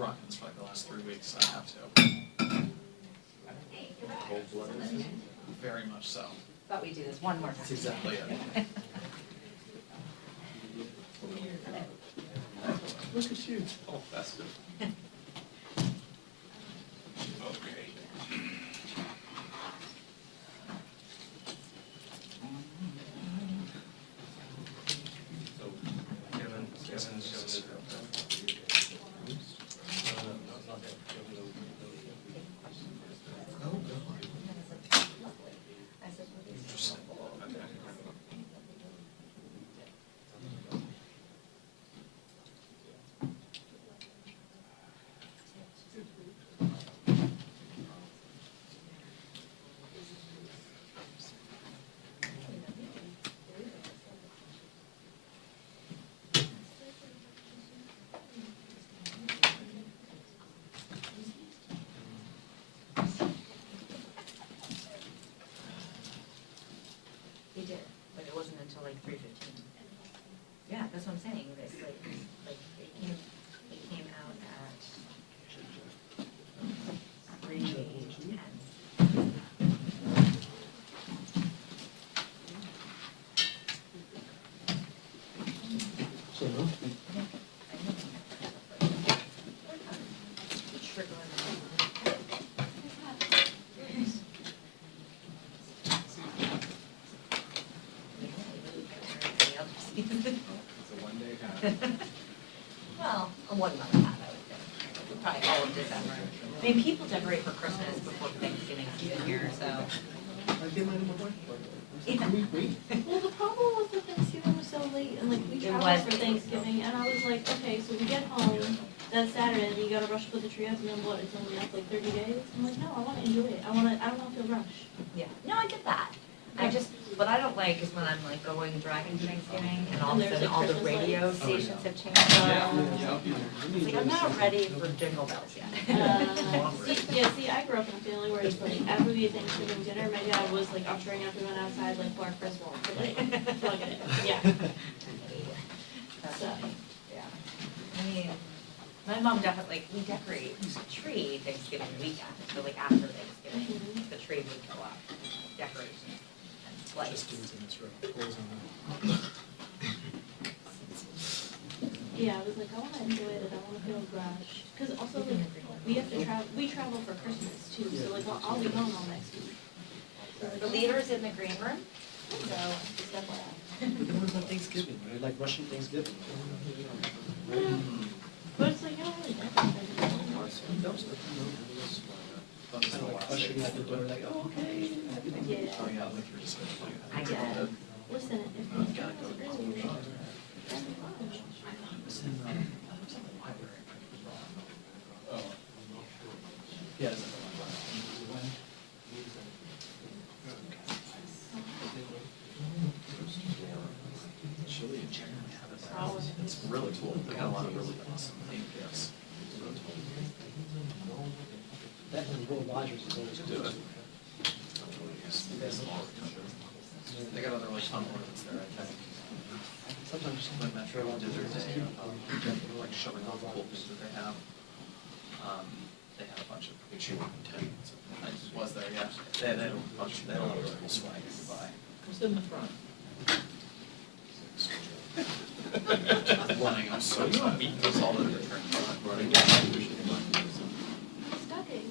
runs for like the last 3 weeks. I have to. Very much so. Thought we'd do this one more time. That's exactly it. Look at you. All festive. Okay. We did, but it wasn't until like 3:15. Yeah, that's what I'm saying. It's like it came out at 3:10. So, no? Well, a 1 month hat, I would think. Probably all of December. I mean, people decorate for Christmas before Thanksgiving season here, so. Well, the problem was that Thanksgiving was so late, and like we It traveled was. for Thanksgiving, and I was like, okay, so we get home that Saturday, and you gotta rush to put the tree up, and then what? It's only up like 30 days. I'm like, no, I want to enjoy it. I don't want to feel rushed. Yeah, no, I get that. What I don't like is when I'm like going driving to Thanksgiving and all of And a there's, sudden like, all the Christmas radio lights. stations have changed. It's like, I'm not ready for jingle bells yet. See, I grew up in a family where it's like every Thanksgiving dinner, my dad was like ushering everyone outside like Clark Griswold to like plug it in. Yeah. That's So. funny. Yeah. I mean, my mom definitely, we decorate the tree Thanksgiving weekend, so like after Thanksgiving, the tree would go up, decorations and lights. Yeah, I was like, I want to enjoy it, and I want to feel rushed. Because also, like, we travel for Christmas, too, so, like, I'll be gone all next week. The leader's in the green room, so Just FYI. But then what about Thanksgiving? Right? Like Russian Thanksgiving. But it's like, I don't really get that. Kind of like ushering at the door, like, oh, okay. Yeah. Oh yeah, like you're just I get it. Listen, if you got this early, that's fine. Yes. Chili and chicken. It's really cool. They got a lot of really awesome themed gifts. That and Will Rogers is always Do good. it. They got other like fun ornaments there, I think. Sometimes When Metro did their day, like showing off the cool things that they have. They had a bunch of chewing tins. I was there, yeah. They had a bunch. They had a lot of really cool swag you could buy. Who's in the front? Running, I'm so excited. That's all that they're trying to running. Stocking.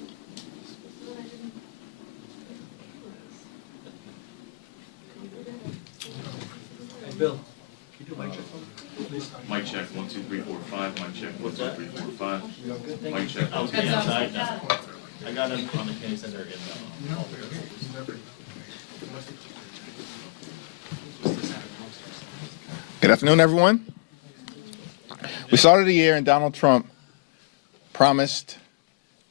Hey, Bill, can you do a mic check for me, please? Mic check, 1, 2, 3, 4, 5. Mic check, 1, 2, 3, 4, 5. You all good? Thank Mic you. check. I was getting outside now. I got them on the case and they're in the. Good afternoon, everyone. We started the year and Donald Trump promised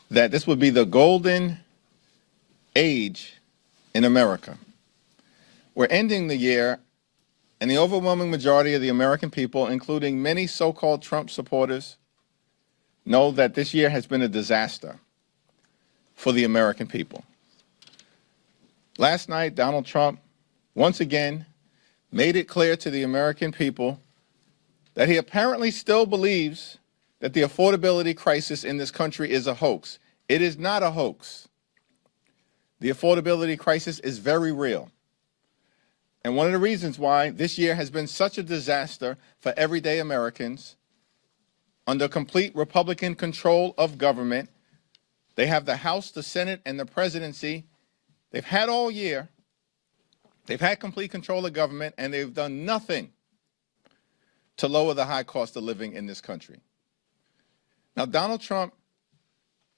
that this would be the golden age in America. We're ending the year, and the overwhelming majority of the American people, including many so-called Trump supporters, know that this year has been a disaster for the American people. Last night, Donald Trump once again made it clear to the American people that he apparently still believes that the affordability crisis in this country is a hoax. It is not a hoax. The affordability crisis is very real. And one of the reasons why this year has been such a disaster for everyday Americans, under complete Republican control of government, they have the House, the Senate, and the presidency. They've had all year. They've had complete control of government, and they've done nothing to lower the high cost of living in this country. Now, Donald Trump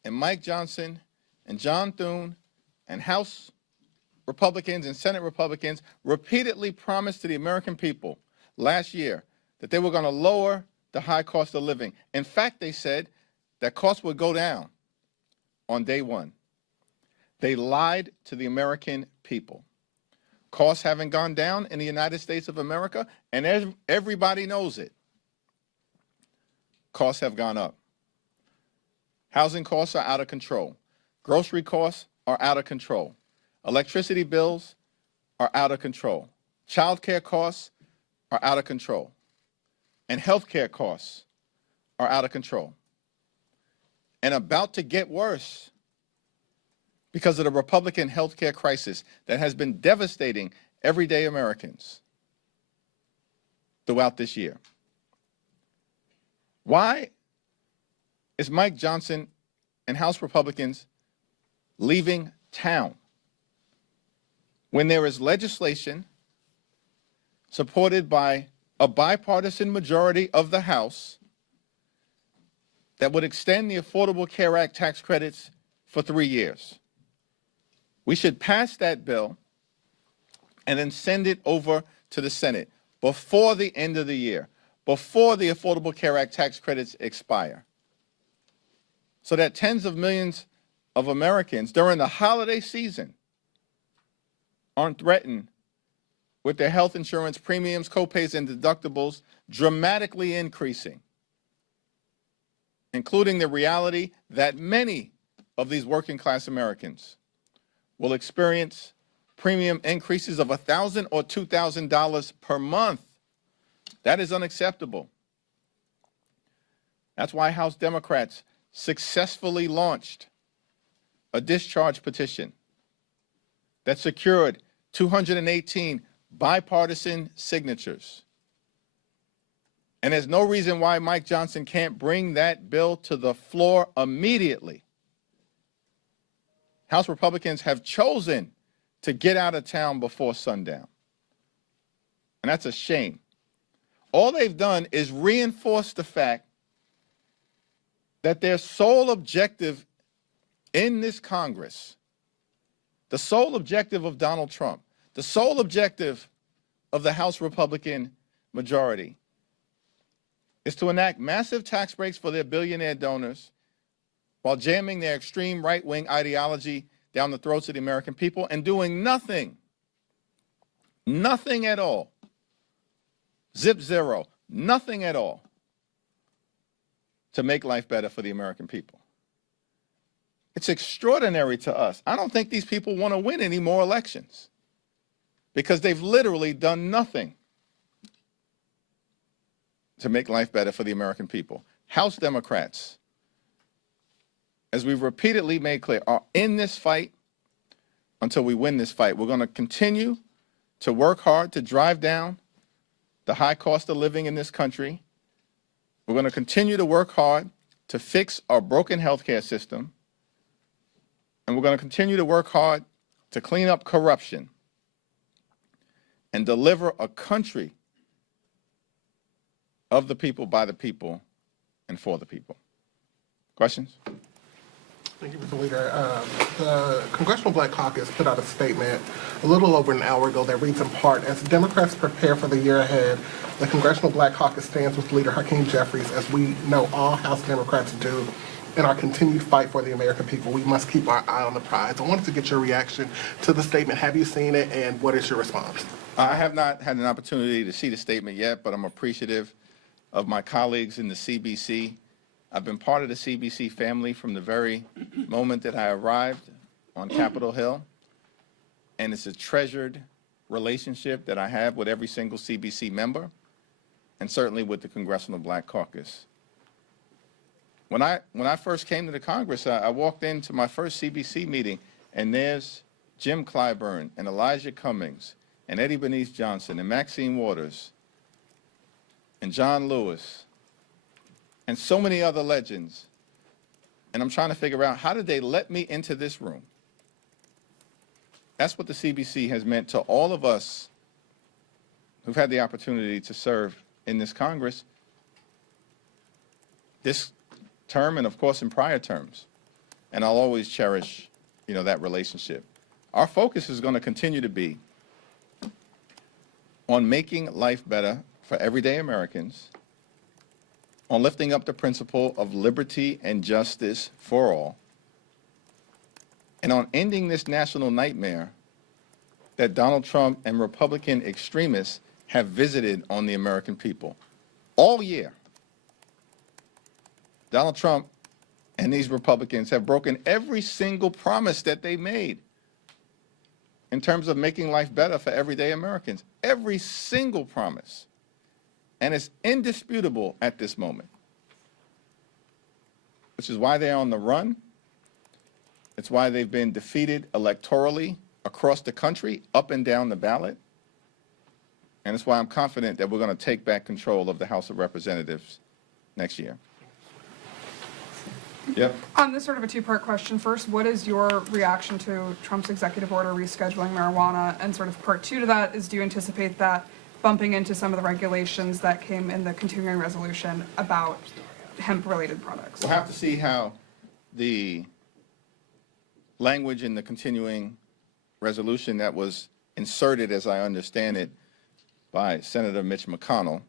and Mike Johnson and John Thune and House Republicans and Senate Republicans repeatedly promised to the American people last year that they were going to lower the high cost of living. In fact, they said that costs would go down on day one. They lied to the American people. Costs haven't gone down in the United States of America, and everybody knows it. Costs have gone up. Housing costs are out of control. Grocery costs are out of control. Electricity bills are out of control. Child care costs are out of control. And health care costs are out of control. And about to get worse because of the Republican health care crisis that has been devastating everyday Americans throughout this year. Why is Mike Johnson and House Republicans leaving town when there is legislation supported by a bipartisan majority of the House that would extend the Affordable Care Act tax credits for 3 years? We should pass that bill and then send it over to the Senate before the end of the year, before the Affordable Care Act tax credits expire, so that tens of millions of Americans during the holiday season aren't threatened with their health insurance premiums, copays, and deductibles dramatically increasing, including the reality that many of these working class Americans will experience premium increases of $1,000 or $2,000 per month. That is unacceptable. That's why House Democrats successfully launched a discharge petition that secured 218 bipartisan signatures. And there's no reason why Mike Johnson can't bring that bill to the floor immediately. House Republicans have chosen to get out of town before sundown. And that's a shame. All they've done is reinforce the fact that their sole objective in this Congress, the sole objective of Donald Trump, the sole objective of the House Republican majority, is to enact massive tax breaks for their billionaire donors while jamming their extreme right-wing ideology down the throats of the American people and doing nothing at all, zip zero, nothing at all to make life better for the American people. It's extraordinary to us. I don't think these people want to win any more elections because they've literally done nothing to make life better for the American people. House Democrats, as we've repeatedly made clear, are in this fight until we win this fight. We're going to continue to work hard to drive down the high cost of living in this country. We're going to continue to work hard to fix our broken healthcare system. And we're going to continue to work hard to clean up corruption and deliver a country of the people, by the people, and for the people. Questions? Thank you, Mr. Leader. The Congressional Black Caucus put out a statement a little over an hour ago that reads in part, as Democrats prepare for the year ahead, the Congressional Black Caucus stands with Leader Hakeem Jeffries, as we know all House Democrats do, in our continued fight for the American people. We must keep our eye on the prize. I wanted to get your reaction to the statement. Have you seen it, and what is your response? I have not had an opportunity to see the statement yet, but I'm appreciative of my colleagues in the CBC. I've been part of the CBC family from the very moment that I arrived on Capitol Hill, and it's a treasured relationship that I have with every single CBC member, and certainly with the Congressional Black Caucus. when I first came to the Congress, I walked into my first CBC meeting, and there's Jim Clyburn and Elijah Cummings and Eddie Bernice Johnson and Maxine Waters and John Lewis and so many other legends. And I'm trying to figure out, how did they let me into this room? That's what the CBC has meant to all of us who've had the opportunity to serve in this Congress this term and, of course, in prior terms. And I'll always cherish, that relationship. Our focus is going to continue to be on making life better for everyday Americans, on lifting up the principle of liberty and justice for all, and on ending this national nightmare that Donald Trump and Republican extremists have visited on the American people all year. Donald Trump and these Republicans have broken every single promise that they made in terms of making life better for everyday Americans. Every single promise. And it's indisputable at this moment, which is why they're on the run. It's why they've been defeated electorally across the country, up and down the ballot. And it's why I'm confident that we're going to take back control of the House of Representatives next year. Yep. This is sort of a two-part question. First, what is your reaction to Trump's executive order rescheduling marijuana? And sort of part two to that is, do you anticipate that bumping into some of the regulations that came in the continuing resolution about hemp-related products? We'll have to see how the language in the continuing resolution that was inserted, as I understand it, by Senator Mitch McConnell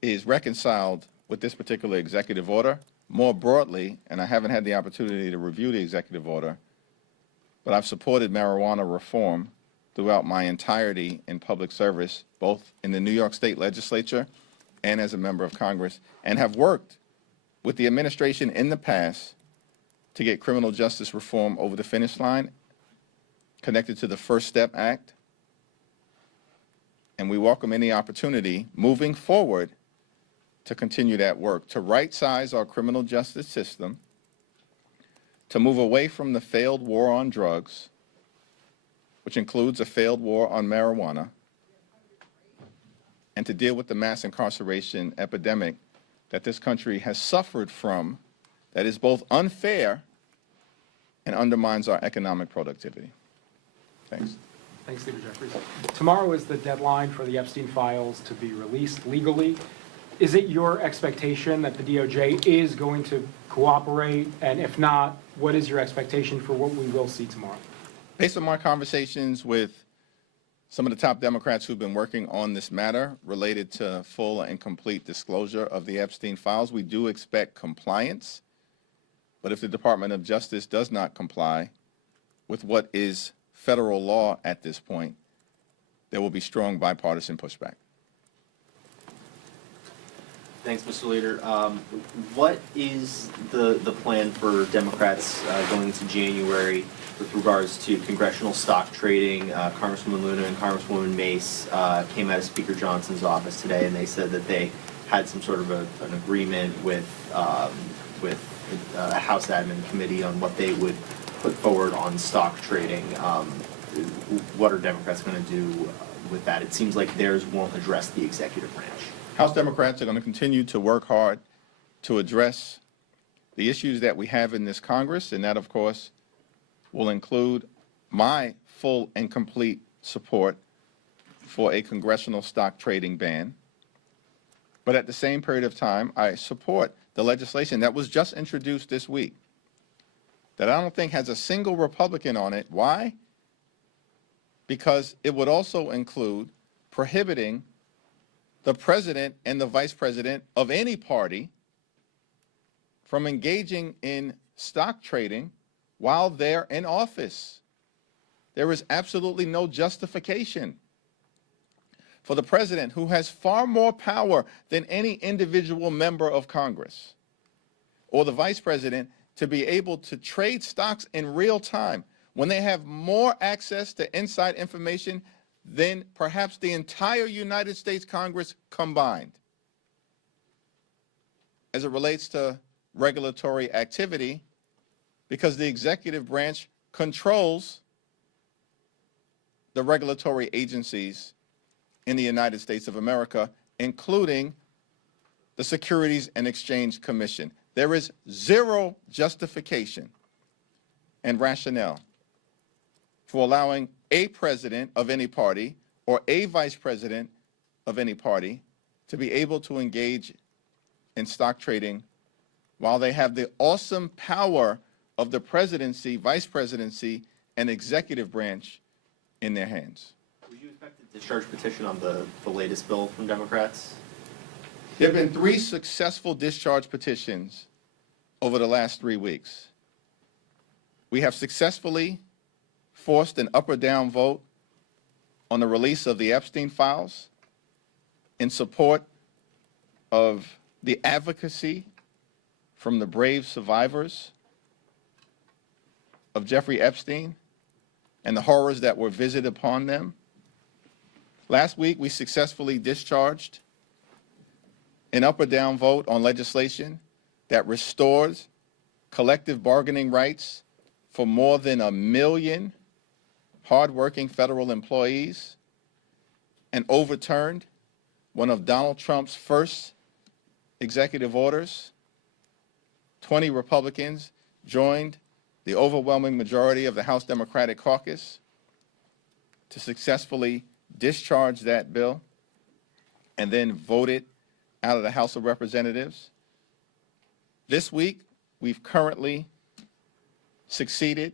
is reconciled with this particular executive order. More broadly, and I haven't had the opportunity to review the executive order, but I've supported marijuana reform throughout my entirety in public service, both in the New York State Legislature and as a member of Congress, and have worked with the administration in the past to get criminal justice reform over the finish line, connected to the First Step Act. And we welcome any opportunity moving forward to continue that work, to right-size our criminal justice system, to move away from the failed war on drugs, which includes a failed war on marijuana, and to deal with the mass incarceration epidemic that this country has suffered from, that is both unfair and undermines our economic productivity. Thanks. Thanks, Leader Jeffries. Tomorrow is the deadline for the Epstein files to be released legally. Is it your expectation that the DOJ is going to cooperate? And if not, what is your expectation for what we will see tomorrow? Based on my conversations with some of the top Democrats who've been working on this matter related to full and complete disclosure of the Epstein files, we do expect compliance. But if the Department of Justice does not comply with what is federal law at this point, there will be strong bipartisan pushback. Thanks, Mr. Leader. What is the plan for Democrats going into January with regards to congressional stock trading? Congresswoman Luna and Congresswoman Mace came out of Speaker Johnson's office today, and they said that they had some sort of an agreement with a House Admin Committee on what they would put forward on stock trading. What are Democrats going to do with that? It seems like theirs won't address the executive branch. House Democrats are going to continue to work hard to address the issues that we have in this Congress, and that, of course, will include my full and complete support for a congressional stock trading ban. But at the same period of time, I support the legislation that was just introduced this week that I don't think has a single Republican on it. Why? Because it would also include prohibiting the president and the vice president of any party from engaging in stock trading while they're in office. There is absolutely no justification for the president, who has far more power than any individual member of Congress, or the vice president, to be able to trade stocks in real time when they have more access to inside information than perhaps the entire United States Congress combined. as it relates to regulatory activity because the executive branch controls the regulatory agencies in the United States of America, including the Securities and Exchange Commission. There is zero justification and rationale for allowing a president of any party or a vice president of any party to be able to engage in stock trading while they have the awesome power of the presidency, vice presidency, and executive branch in their hands. Would you expect a discharge petition on the latest bill from Democrats? There have been 3 successful discharge petitions over the last 3 weeks. We have successfully forced an up or down vote on the release of the Epstein files in support of the advocacy from the brave survivors of Jeffrey Epstein and the horrors that were visited upon them. Last week, we successfully discharged an up or down vote on legislation that restores collective bargaining rights for more than 1 million hardworking federal employees and overturned one of Donald Trump's first executive orders. 20 Republicans joined the overwhelming majority of the House Democratic Caucus to successfully discharge that bill and then vote it out of the House of Representatives. This week, we've currently succeeded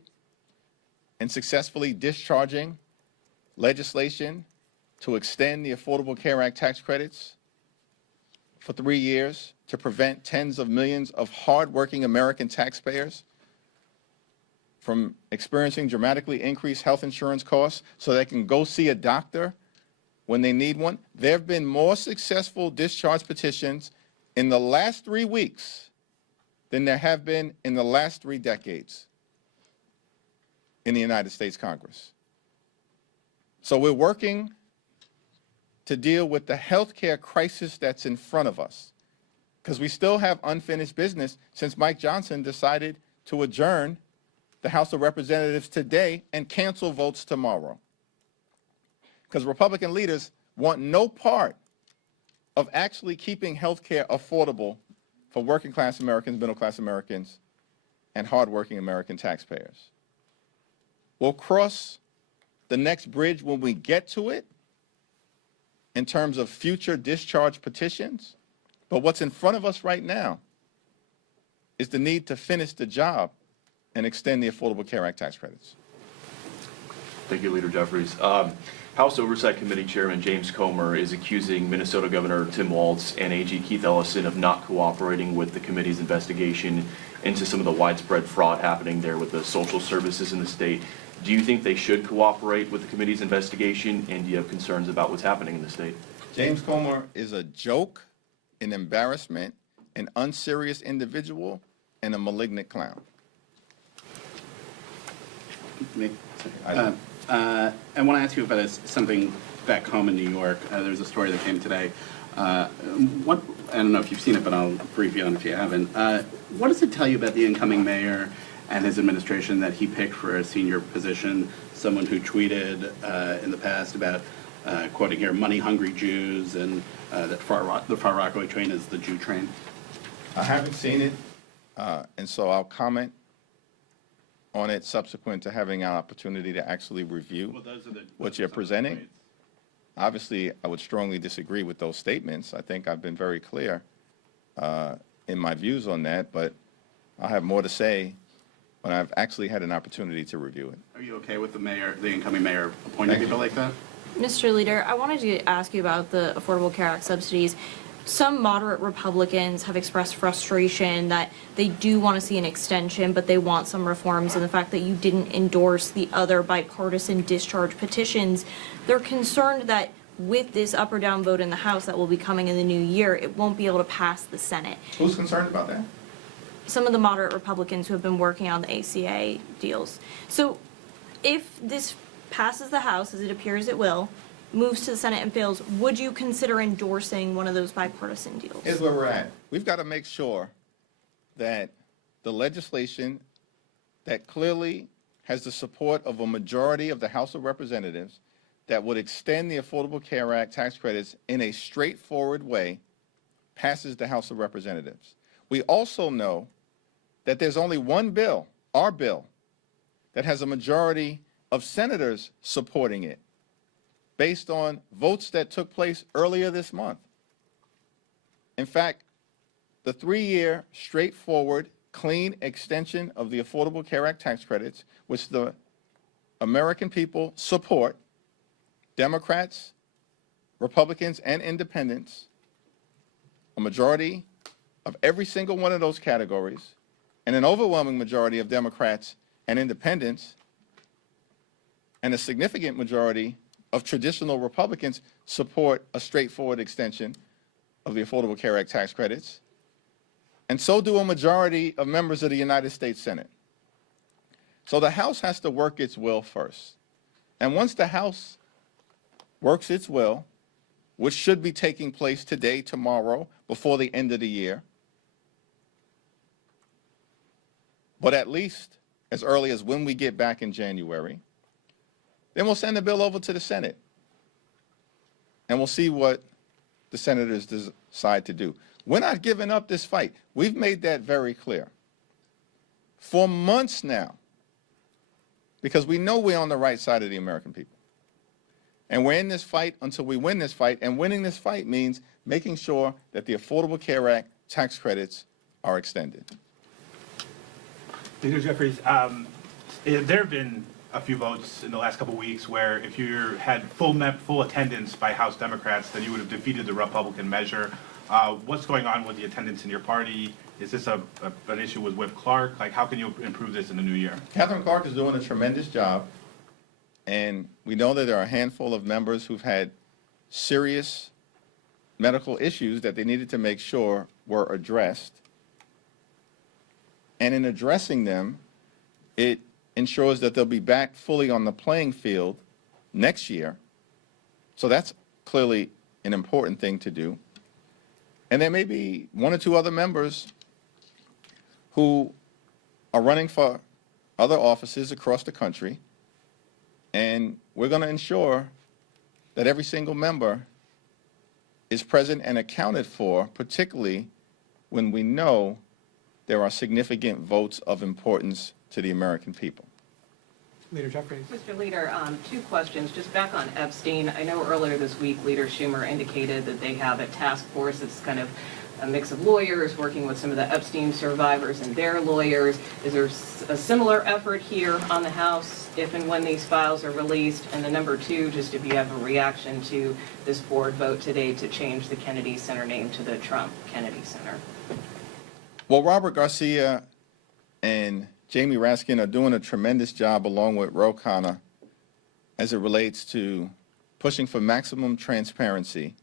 in successfully discharging legislation to extend the Affordable Care Act tax credits for 3 years to prevent tens of millions of hardworking American taxpayers from experiencing dramatically increased health insurance costs so they can go see a doctor when they need one. There have been more successful discharge petitions in the last 3 weeks than there have been in the last 3 decades in the United States Congress. So we're working to deal with the healthcare crisis that's in front of us because we still have unfinished business since Mike Johnson decided to adjourn the House of Representatives today and cancel votes tomorrow. Because Republican leaders want no part of actually keeping health care affordable for working class Americans, middle class Americans, and hardworking American taxpayers. We'll cross the next bridge when we get to it in terms of future discharge petitions, but what's in front of us right now is the need to finish the job and extend the Affordable Care Act tax credits. Thank you, Leader Jeffries. House Oversight Committee Chairman James Comer is accusing Minnesota Governor Tim Walz and AG Keith Ellison of not cooperating with the committee's investigation into some of the widespread fraud happening there with the social services in the state. Do you think they should cooperate with the committee's investigation, and do you have concerns about what's happening in the state? James Comer is a joke, an embarrassment, an unserious individual, and a malignant clown. Me? I want to ask you about something back home in New York. There's a story that came today. I don't know if you've seen it, but I'll brief you on it if you haven't. What does it tell you about the incoming mayor and his administration that he picked for a senior position, someone who tweeted in the past about, quoting here, money-hungry Jews, and that the Far Rockaway train is the Jew train? I haven't seen it, and so I'll comment on it subsequent to having an opportunity to actually review what you're presenting. Obviously, I would strongly disagree with those statements. I think I've been very clear in my views on that, but I'll have more to say when I've actually had an opportunity to review it. Are you okay with the incoming mayor appointing people like that? Mr. Leader, I wanted to ask you about the Affordable Care Act subsidies. Some moderate Republicans have expressed frustration that they do want to see an extension, but they want some reforms, and the fact that you didn't endorse the other bipartisan discharge petitions. They're concerned that with this up or down vote in the House that will be coming in the new year, it won't be able to pass the Senate. Who's concerned about that? Some of the moderate Republicans who have been working on the ACA deals. So if this passes the House, as it appears it will, moves to the Senate and fails, would you consider endorsing one of those bipartisan deals? Here's where we're at. We've got to make sure that the legislation that clearly has the support of a majority of the House of Representatives that would extend the Affordable Care Act tax credits in a straightforward way passes the House of Representatives. We also know that there's only one bill, our bill, that has a majority of senators supporting it based on votes that took place earlier this month. In fact, the 3-year, straightforward, clean extension of the Affordable Care Act tax credits, which the American people support, Democrats, Republicans, and independents, a majority of every single one of those categories, and an overwhelming majority of Democrats and independents, and a significant majority of traditional Republicans support a straightforward extension of the Affordable Care Act tax credits, and so do a majority of members of the United States Senate. So the House has to work its will first. And once the House works its will, which should be taking place today, tomorrow, before the end of the year, but at least as early as when we get back in January, then we'll send the bill over to the Senate, and we'll see what the senators decide to do. We're not giving up this fight. We've made that very clear for months now, because we know we're on the right side of the American people. And we're in this fight until we win this fight, and winning this fight means making sure that the Affordable Care Act tax credits are extended. Leader Jeffries, there have been a few votes in the last couple of weeks where if you had full attendance by House Democrats, then you would have defeated the Republican measure. What's going on with the attendance in your party? Is this an issue with Whip Clark? Like, how can you improve this in the new year? Catherine Clark is doing a tremendous job, and we know that there are a handful of members who've had serious medical issues that they needed to make sure were addressed. And in addressing them, it ensures that they'll be back fully on the playing field next year. So that's clearly an important thing to do. And there may be one or two other members who are running for other offices across the country, and we're going to ensure that every single member is present and accounted for, particularly when we know there are significant votes of importance to the American people. Leader Jeffries. Mr. Leader, 2 questions. Just back on Epstein, I know earlier this week Leader Schumer indicated that they have a task force that's kind of a mix of lawyers working with some of the Epstein survivors and their lawyers. Is there a similar effort here on the House if and when these files are released? And then number 2, just if you have a reaction to this board vote today to change the Kennedy Center name to the Trump Kennedy Center. Well, Robert Garcia and Jamie Raskin are doing a tremendous job along with Ro Khanna as it relates to pushing for maximum transparency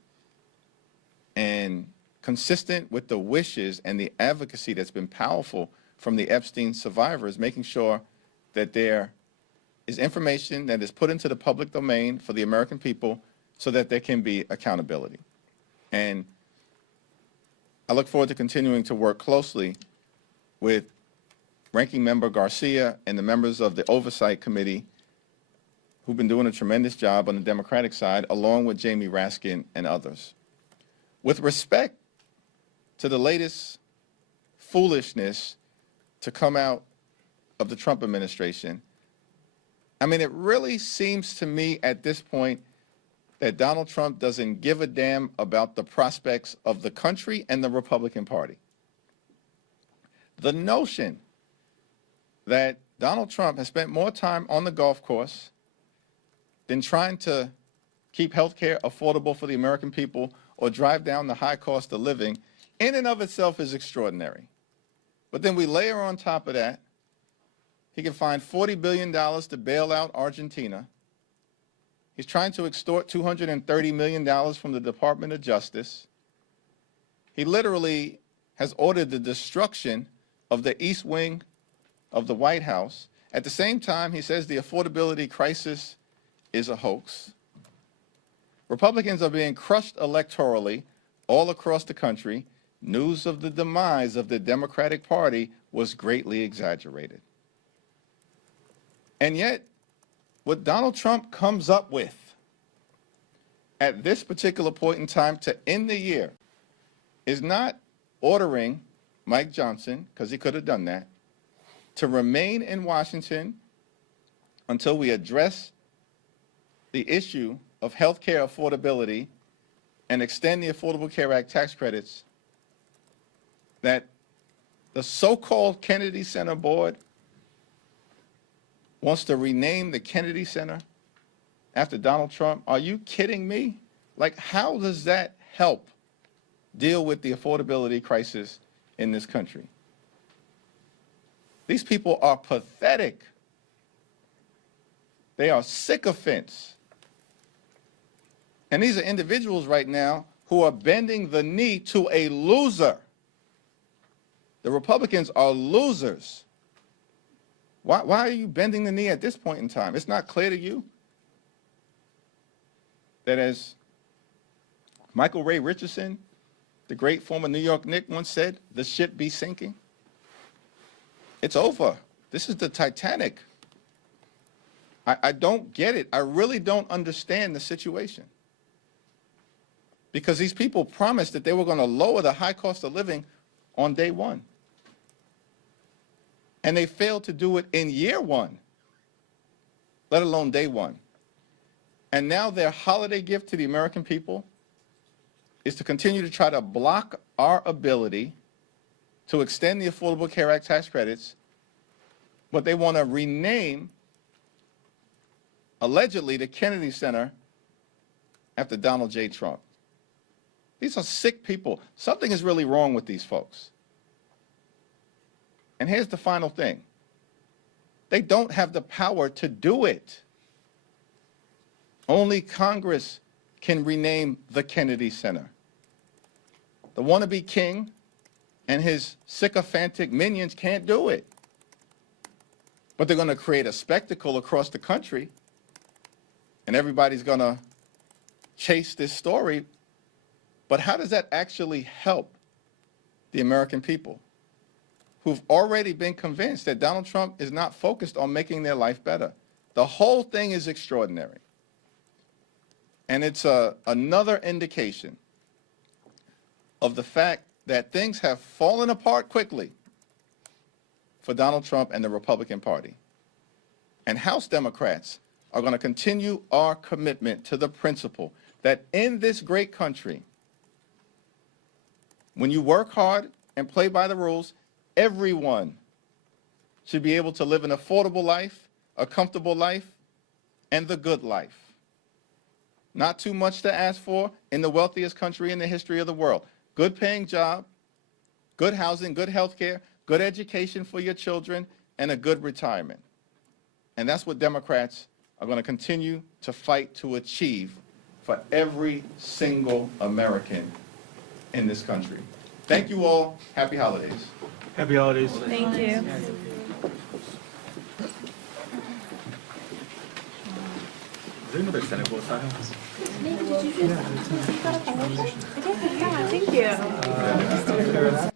and consistent with the wishes and the advocacy that's been powerful from the Epstein survivors, making sure that there is information that is put into the public domain for the American people so that there can be accountability. And I look forward to continuing to work closely with Ranking Member Garcia and the members of the Oversight Committee who've been doing a tremendous job on the Democratic side, along with Jamie Raskin and others. With respect to the latest foolishness to come out of the Trump administration, I mean, it really seems to me at this point that Donald Trump doesn't give a damn about the prospects of the country and the Republican Party. The notion that Donald Trump has spent more time on the golf course than trying to keep health care affordable for the American people or drive down the high cost of living in and of itself is extraordinary. But then we layer on top of that, he can find $40 billion to bail out Argentina. He's trying to extort $230 million from the Department of Justice. He literally has ordered the destruction of the East Wing of the White House. At the same time, he says the affordability crisis is a hoax. Republicans are being crushed electorally all across the country. News of the demise of the Democratic Party was greatly exaggerated. And yet, what Donald Trump comes up with at this particular point in time to end the year is not ordering Mike Johnson, because he could have done that, to remain in Washington until we address the issue of health care affordability and extend the Affordable Care Act tax credits that the so-called Kennedy Center board wants to rename the Kennedy Center after Donald Trump. Are you kidding me? Like, how does that help deal with the affordability crisis in this country? These people are pathetic. They are sycophants. And these are individuals right now who are bending the knee to a loser. The Republicans are losers. Why are you bending the knee at this point in time? It's not clear to you that, as Michael Ray Richardson, the great former New York Knick, once said, the ship be sinking? It's over. This is the Titanic. I don't get it. I really don't understand the situation. Because these people promised that they were going to lower the high cost of living on day one. And they failed to do it in year one, let alone day one. And now their holiday gift to the American people is to continue to try to block our ability to extend the Affordable Care Act tax credits, but they want to rename, allegedly, the Kennedy Center after Donald J. Trump. These are sick people. Something is really wrong with these folks. And here's the final thing. They don't have the power to do it. Only Congress can rename the Kennedy Center. The wannabe king and his sycophantic minions can't do it. But they're going to create a spectacle across the country, and everybody's going to chase this story. But how does that actually help the American people who've already been convinced that Donald Trump is not focused on making their life better? The whole thing is extraordinary. And it's another indication of the fact that things have fallen apart quickly for Donald Trump and the Republican Party. And House Democrats are going to continue our commitment to the principle that in this great country, when you work hard and play by the rules, everyone should be able to live an affordable life, a comfortable life, and the good life. Not too much to ask for in the wealthiest country in the history of the world. Good paying job, good housing, good health care, good education for your children, and a good retirement. And that's what Democrats are going to continue to fight to achieve for every single American in this country. Thank you all. Happy holidays. Happy holidays. Thank you. Is there another Senate vote sign? Yeah, thank you.